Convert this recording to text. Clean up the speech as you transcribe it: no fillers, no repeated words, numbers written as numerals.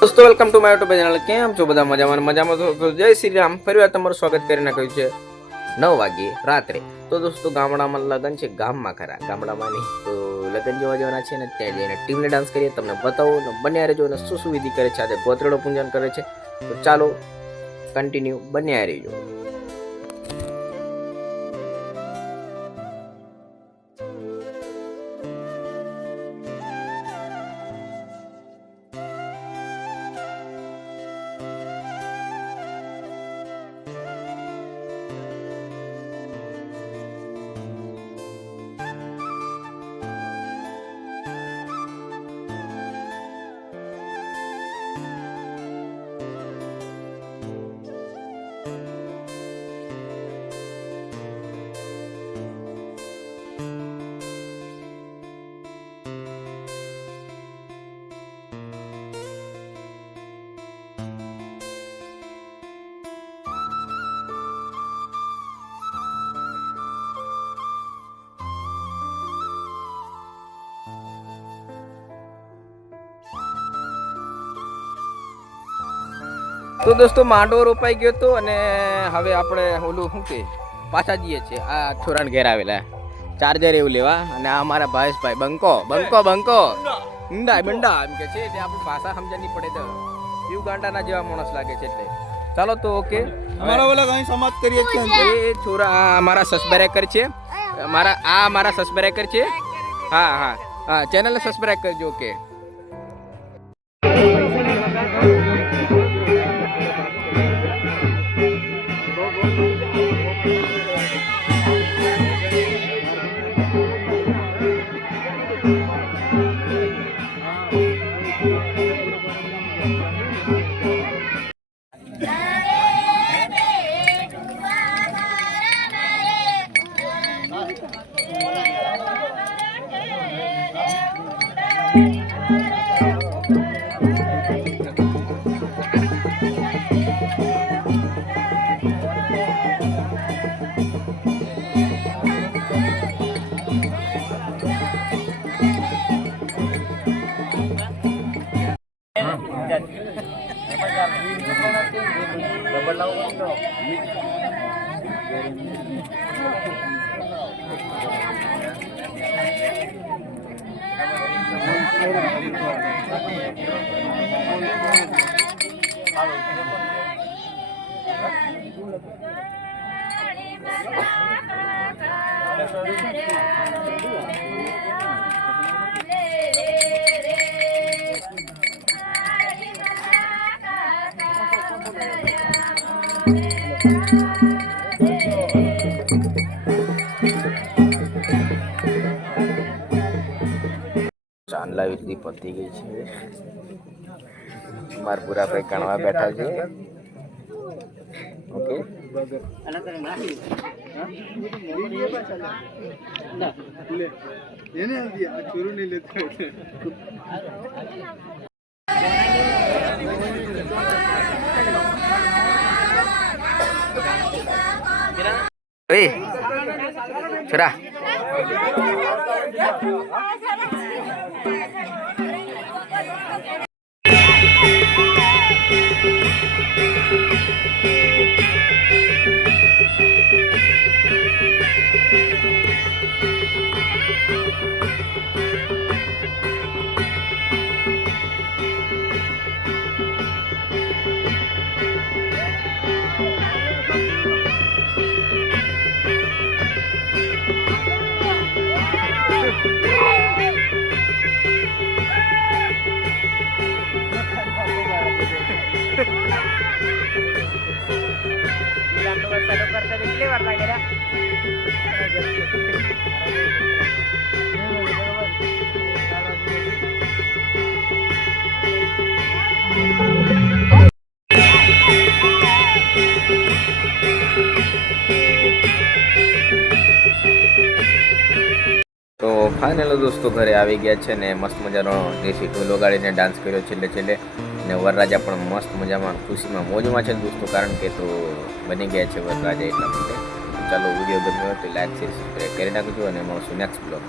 दोस्तों welcome to my YouTube channel. केम छो बधा मजामां तो जय श्री राम। फरीवार तमारुं स्वागत करी नाख्युं छे 9 वागे रात्रे। तो दोस्तों गामडामां लगन छे, गाममां खरा, गामडामां नहीं। तो लगन जोवा जवाना छे ने त्यां जईने टीमने डांस करीए, तमने बतावुं ने बन्या रहेजो ने शुं विधि करे छे। आज गोत्रेडो पूजन करे छे, तो चालो कन्टिन्यू बन्या रहेजो। तो दोस्तों मांडो रोपाई गयो तो अने हवे આપણે ઓલું શું કે પાછા જઈએ છે। આ છોરાને ઘેર આવેલા ચાર્જર એવું લેવા, અને આ મારા ભાઈસભાઈ બંકો બંકો બંકો ઊંડા બંડા એમ કે છે તે આપણી ભાષા સમજવાની પડે તો યુ ગાંડાના જેવા માણસ લાગે છે। એટલે ચાલો તો ઓકે અમારા ઓલા કઈ સમાજ કરીએ છે। એ છોરા આ મારા સબસ્ક્રાઇબર છે, મારા સબસ્ક્રાઇબર છે। હા હા હા, ચેનલને સબસ્ક્રાઇબ કરજો। ઓકે ચાંદલા વિધિ પતી ગઈ છે। મારા પૂરા ભાઈ કણવા બેઠા છે। ઓકે છોરા तो फाइनल दोस्तों घरे आ गया है ने मस्त मजानो देशी ढोल वगाड़ीने डांस कर्यो छेल्ले छेल्ले ने वरराजा पण मस्त मजामां खुशीमां मोजमां छे दोस्तों, कारण के तो बनी गया है वरराजा एटला माटे। चलो वीडियो गम्यो तो लाइक शेर सब्सक्राइब करी नाखजो अने मळशुं नेक्स्ट ब्लॉग।